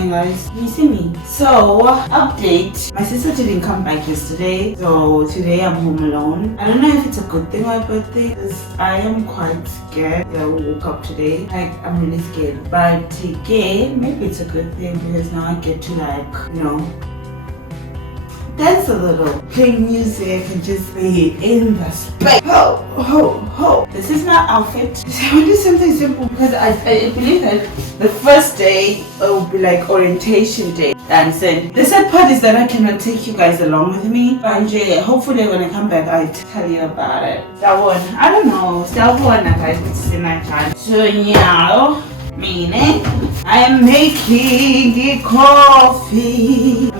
morning, guys. Can you see me? So, update. My sister didn't come back yesterday, so today I'm home alone. I don't know if it's a good thing or a bad thing, because I am quite scared that I woke up today. Like, I'm really scared. But again, maybe it's a good thing because now I get to dance a little, play music, and just be in the space. Ho. This is my outfit. I want to do something simple because I believe that the first day will be like orientation day. Dancing. The sad part is that I cannot take you guys along with me. But hopefully when I come back, I'll tell you about it. That one, I don't know. That one, guys, it's in my time. So now, meaning I am making coffee.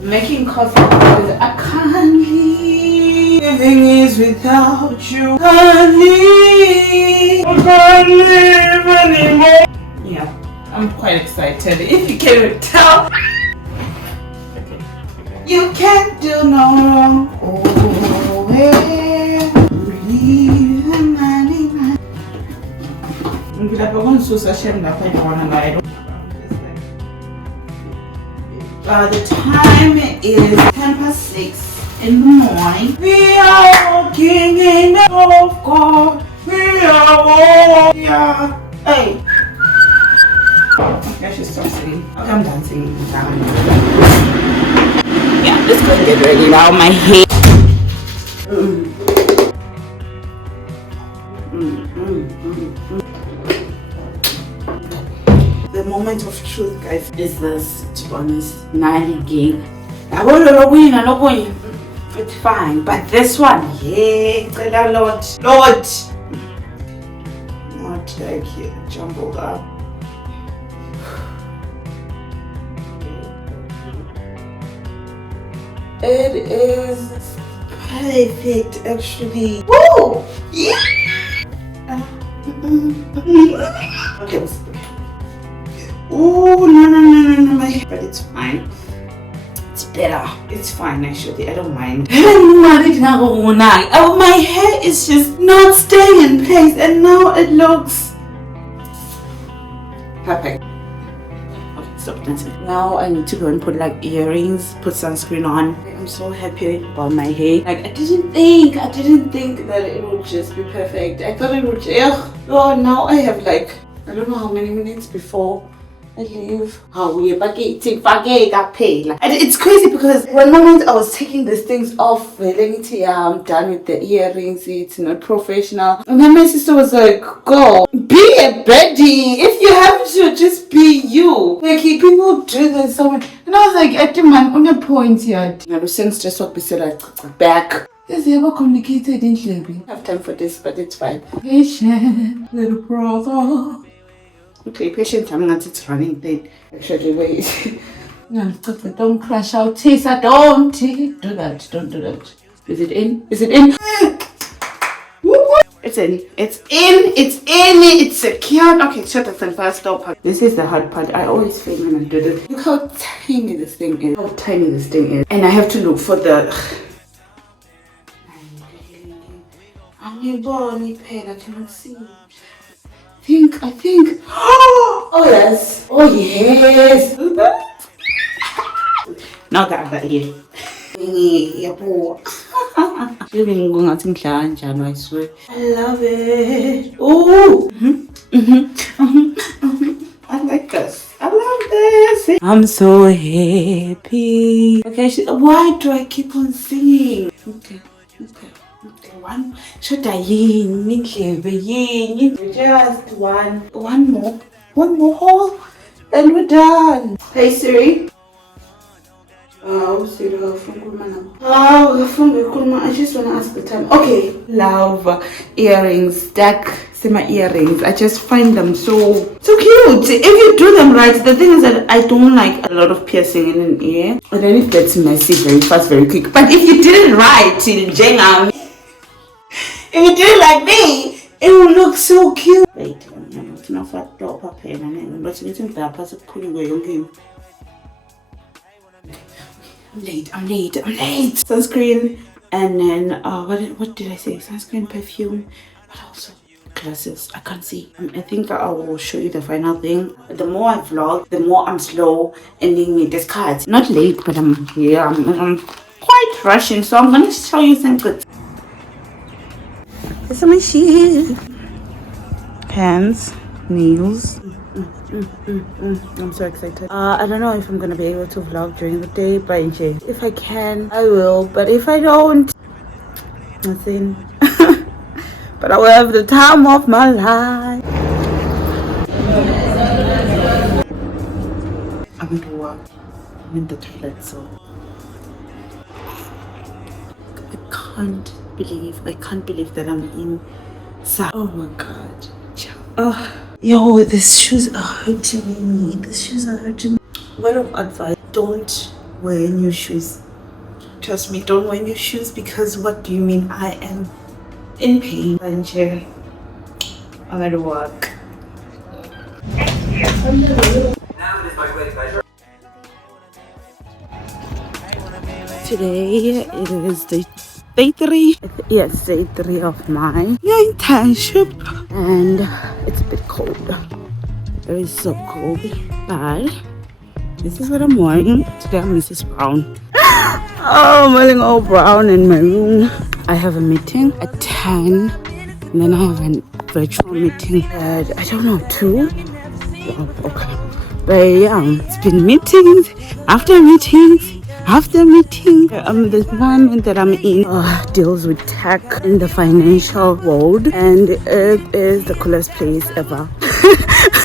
Making coffee because I can't live. Living is without you. I can't live anymore. Yeah, I'm quite excited. If you can tell, you can't do no wrong. Oh, the time is 10:06 in the morning. We are walking in the love of God. We are walking. Hey. Okay, I should stop singing. Okay, I'm dancing down. Yeah, let's go and get ready now. My hair. The moment of truth, guys, is this, to be honest. 9 again. It's fine, but this one, yeah, Lord. Not like you, jumbled up. It is perfect, actually. Woo! Yeah! Okay. Oh, no, but it's fine. It's better. It's fine, actually. I don't mind. Oh, my hair is just not staying in place, and now it looks perfect. Okay, stop dancing. Now I need to go and put like earrings, put sunscreen on. I'm so happy about my hair. Like, I didn't think that it would just be perfect. I thought it would. Oh, now I have like, I don't know how many minutes before I leave. It's crazy because one moment I was taking these things off, I'm done with the earrings, it's not professional. And then my sister was like, go, be a baddie. If you have to, just be you. Like, people do this so much. And I was like, man, on a point yet. I was saying stress what we said back. Is it ever complicated in Shelby? I have time for this, but it's fine. Patient, little brother. Okay, patient, I'm not, it's running late. Actually, wait. No, don't crash out, Tessa. Don't do that. Don't do that. Is it in? It's in. It's secured. Okay, shut up and fast stop. This is the hard part. I always fail when I do this. Look how tiny this thing is. And I have to look for the... I cannot see. I think. Oh yes. Now that I'm here. I swear. I love it. Oh. I like this. I love this. I'm so happy. Okay, why do I keep on singing? Okay. One. Should I just one more hole, and we're done. Hey Siri. I just want to ask the time. Okay. Love earrings, stack semi earrings. I just find them so cute. If you do them right, the thing is that I don't like a lot of piercing in an ear. And then it gets messy very fast, very quick. But if you did it right, if you do it like me, it will look so cute. Wait, I'm not for top up here, but it's that person pulling away on him. I'm late. Sunscreen, and then what did I say? Sunscreen, perfume, but also glasses. I can't see. I think I will show you the final thing. The more I vlog, the more I'm slow ending it. This card. Not late, but I'm here. I'm quite rushing, so I'm gonna show you some good. This is my shit. Hands, nails. I'm so excited. I don't know if I'm gonna be able to vlog during the day, but if I can, I will. But if I don't, nothing. But I will have the time of my life. I'm at work. I'm in the toilet, so I can't believe that I'm in. Oh my god. Oh, yo, these shoes are hurting me. Word of advice: don't wear new shoes. Trust me, don't wear new shoes, because what do you mean? I am in pain. I'm at work. Today it is day 3. Yes, day 3 of my internship, and it's a bit cold. It is so cold, but this is what I'm wearing today. I'm Mrs. Brown. Oh, I'm wearing all brown in my room. I have a meeting at 10, and then I have a virtual meeting at, I don't know, 2. Oh, okay. But yeah, it's been meetings after meetings. The environment that I'm in deals with tech in the financial world, and it is the coolest place ever.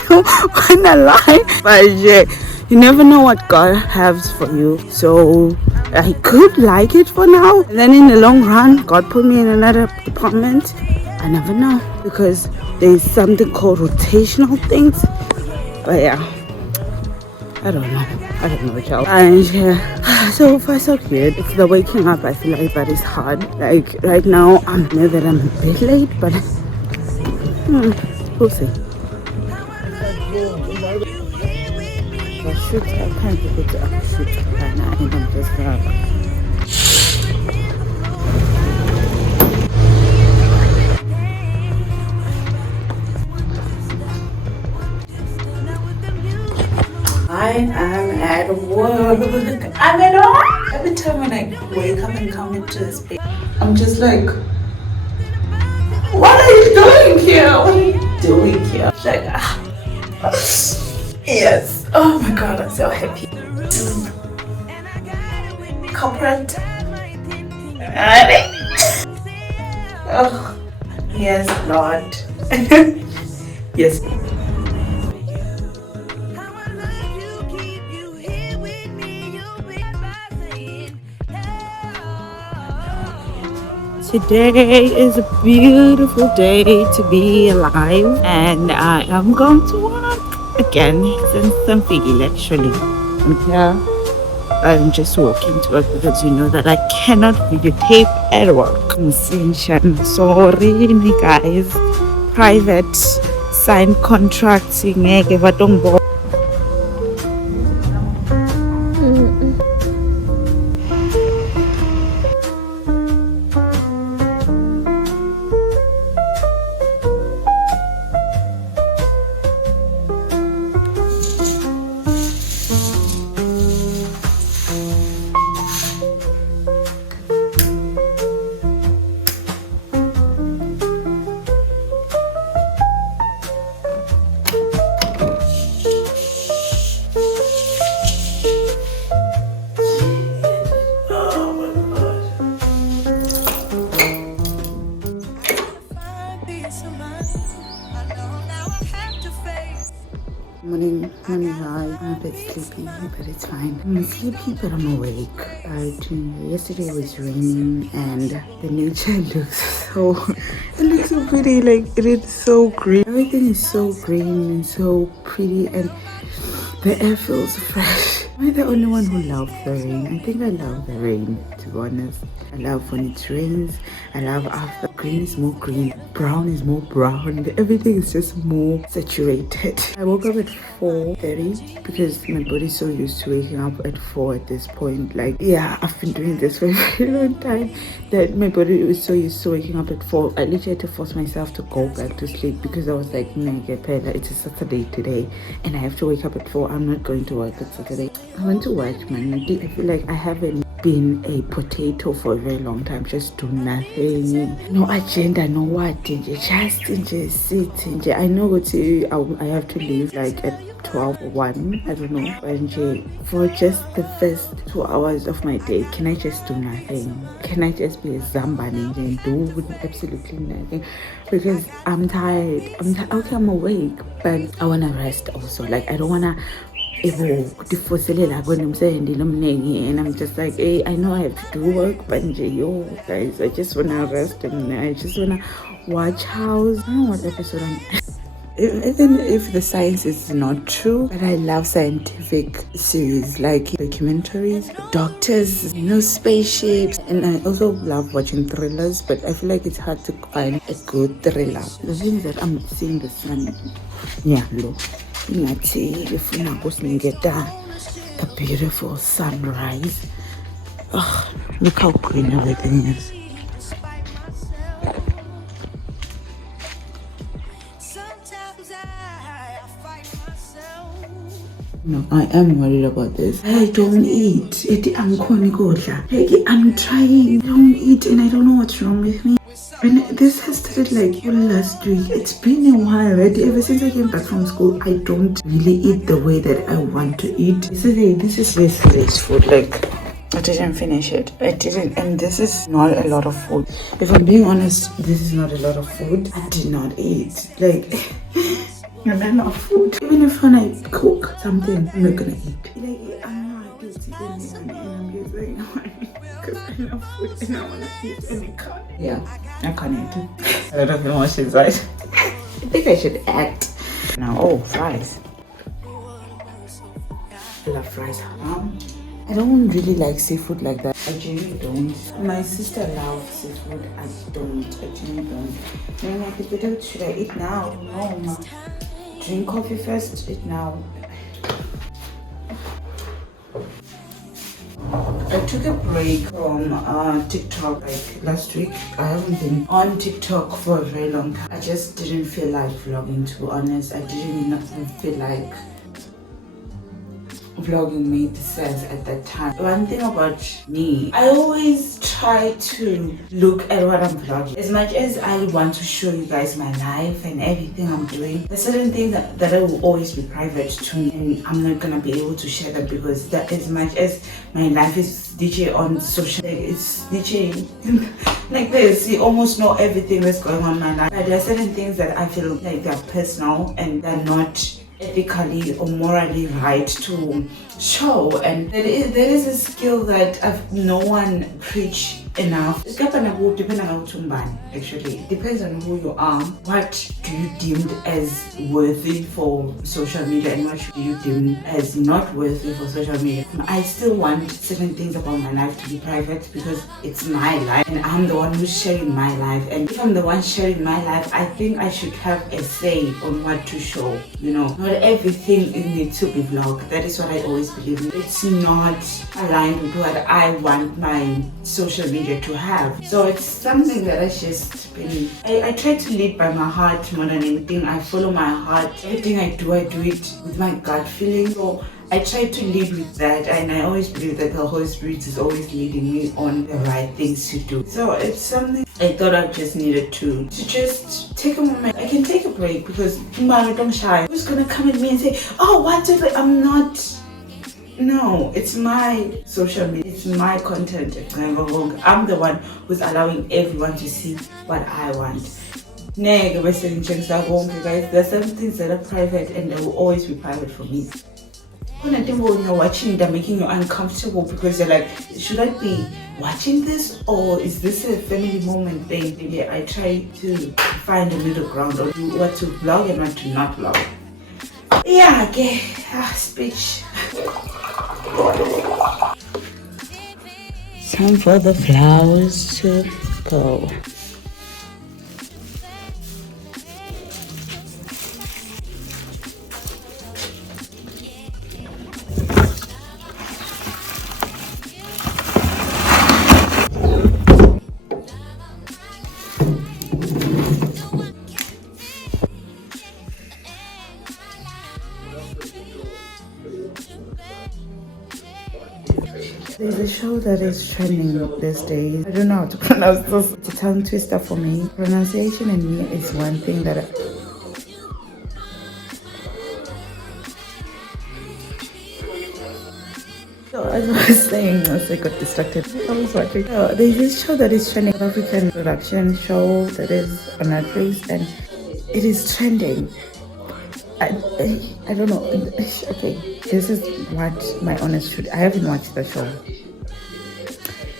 When I lie, but yeah, you never know what God has for you. So I could like it for now, and then in the long run, God put me in another department. I never know, because there's something called rotational things. But yeah, I don't know, child. And yeah, so far so good. It's the waking up, I feel like that is hard. Like right now, I know that I'm a bit late, but we'll see. But shoot, I can't be able to shoot right now, and I'm just I am at work. I'm at work. Every time when I wake up and come into this place, I'm just like, what are you doing here? What are you doing here? Like, yes. Oh my god, I'm so happy. Corporate. Oh, yes, Lord. Yes. Today is a beautiful day to be alive, and I am going to work again since I'm feeling actually. And here I'm just walking to work because you know that I cannot videotape at work. I'm sorry, guys. Private signed contracts. Morning, hi. I'm a bit sleepy, but it's fine. I'm sleepy, but I'm awake. Yesterday was raining, and the nature looks so pretty. Like, it is so green. Everything is so green and so pretty, and the air feels fresh. Am I the only one who loves the rain? I think I love the rain, to be honest. I love when it rains. I love after green is more green, brown is more brown, everything is just more saturated. I woke up at 4:30 because my body's so used to waking up at 4 at this point. Like, yeah, I've been doing this for a very long time that my body is so used to waking up at 4. I literally had to force myself to go back to sleep because I was like, Nega Pella, it's a Saturday today and I have to wake up at 4. I'm not going to work at Saturday. I want to watch my movie. I feel like I haven't been a potato for a very long time, just do nothing, no agenda, no what, just sit. I know what I have to leave like at 12 or 1, I don't know, and for just the first 2 hours of my day, can I just do nothing? Can I just be a zambani and do absolutely nothing? Because I'm tired. Okay, I'm awake, but I want to rest also. Like, I don't want to and I'm just like, hey, I know I have to do work, but yo, guys, I just want to rest and I just want to watch House. I don't know what episode I'm even if the science is not true, but I love scientific series like documentaries, doctors, spaceships, and I also love watching thrillers, but I feel like it's hard to find a good thriller. The thing is that I'm seeing the sun. Yeah, look. If we get a beautiful sunrise. Oh, look how green everything is. No, I am worried about this. I don't eat. I'm trying. I don't eat and I don't know what's wrong with me. And this has started like last week. It's been a while already. Ever since I came back from school, I don't really eat the way that I want to eat. This is yesterday's food. Like, I didn't finish it. I didn't. And this is not a lot of food. If I'm being honest, this is not a lot of food. I did not eat. Like, not enough food. Even if when I cook something, I'm not gonna eat. Like, I'm not eating anything. And I'm just like, because I love food and I want to eat and I can't. Yeah, I can't eat. I don't know what she's like. I think I should act. Now, oh, fries. I love fries. I don't really like seafood like that. I genuinely don't. My sister loves seafood. I don't. I genuinely don't. And I'm like, should I eat now? No, ma. Drink coffee first, eat now. I took a break from TikTok like last week. I haven't been on TikTok for a very long time. I just didn't feel like vlogging, to be honest. I didn't even feel like vlogging made sense at that time. One thing about me, I always try to look at what I'm vlogging. As much as I want to show you guys my life and everything I'm doing, there's certain things that I will always be private to me, and I'm not gonna be able to share that because that, as much as my life is DJ on social, like it's DJ like this, you almost know everything that's going on in my life. But there are certain things that I feel like they're personal and they're not ethically or morally right to show, and there is a skill that no one preach enough. Actually, it depends on who you are. What do you deem as worthy for social media and what do you deem as not worthy for social media? I still want certain things about my life to be private because it's my life and I'm the one who's sharing my life, and if I'm the one sharing my life, I think I should have a say on what to show. Not everything needs to be vlogged. That is what I always believe in. It's not aligned with what I want my social media to have. So it's something that has just been, I try to lead by my heart more than anything. I follow my heart. Everything I do it with my gut feeling. So I try to lead with that, and I always believe that the Holy Spirit is always leading me on the right things to do. So it's something I thought I just needed to just take a moment. I can take a break because I'm shy. Who's gonna come at me and say, oh, what if I'm not? No, it's my social media, it's my content. I'm the one who's allowing everyone to see what I want. Guys, there's some things that are private and they will always be private for me. When you're watching, they're making you uncomfortable because you're like, should I be watching this or is this a family moment thing? Yeah, I try to find a middle ground or do what to vlog and what to not vlog. Yeah, okay. Speech. Time for the flowers to go. There's a show that is trending these days. I don't know how to pronounce this. It's a tongue twister for me. Pronunciation in me is one thing that So as I was saying, as I got distracted, I was watching. There's this show that is trending, African production show that is on Netflix, and it is trending. I don't know. Okay, this is what my honest truth. I haven't watched the show.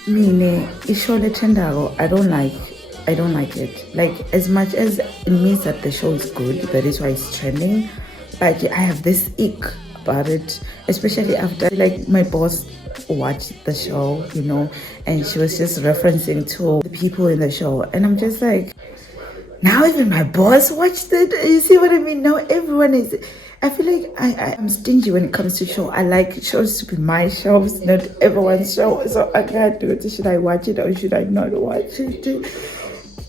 Mine, show the trendago. I don't like it. Like, as much as it means that the show is good, that is why it's trending. But I have this ick about it, especially after like my boss watched the show, you know, and she was just referencing to the people in the show, and I'm just like, now even my boss watched it. You see what I mean? Now everyone is. I feel like I'm stingy when it comes to show. I like shows to be my shows, not everyone's show. So I can't do it. Should I watch it or should I not watch it?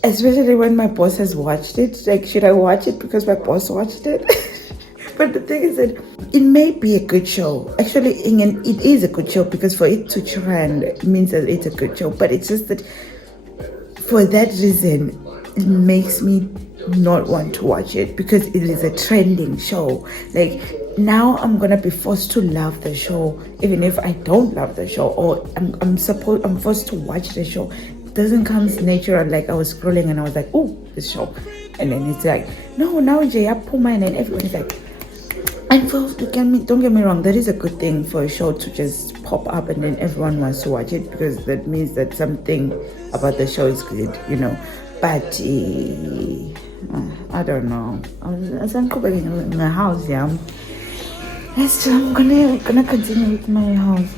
Especially when my boss has watched it. Like, should I watch it because my boss watched it? But the thing is that it may be a good show. Actually, it is a good show because for it to trend, it means that it's a good show. But it's just that for that reason, it makes me not want to watch it because it is a trending show. Like, now I'm gonna be forced to love the show even if I don't love the show, or I'm forced to watch the show. It doesn't come natural. Like, I was scrolling and I was like, oh, this show, and then it's like, no, now Jay Puma, and then everyone is like, and don't get me wrong, that is a good thing for a show to just pop up and then everyone wants to watch it because that means that something about the show is good, you know. But I don't know. As I'm going in my house, yeah. I'm gonna continue with my house.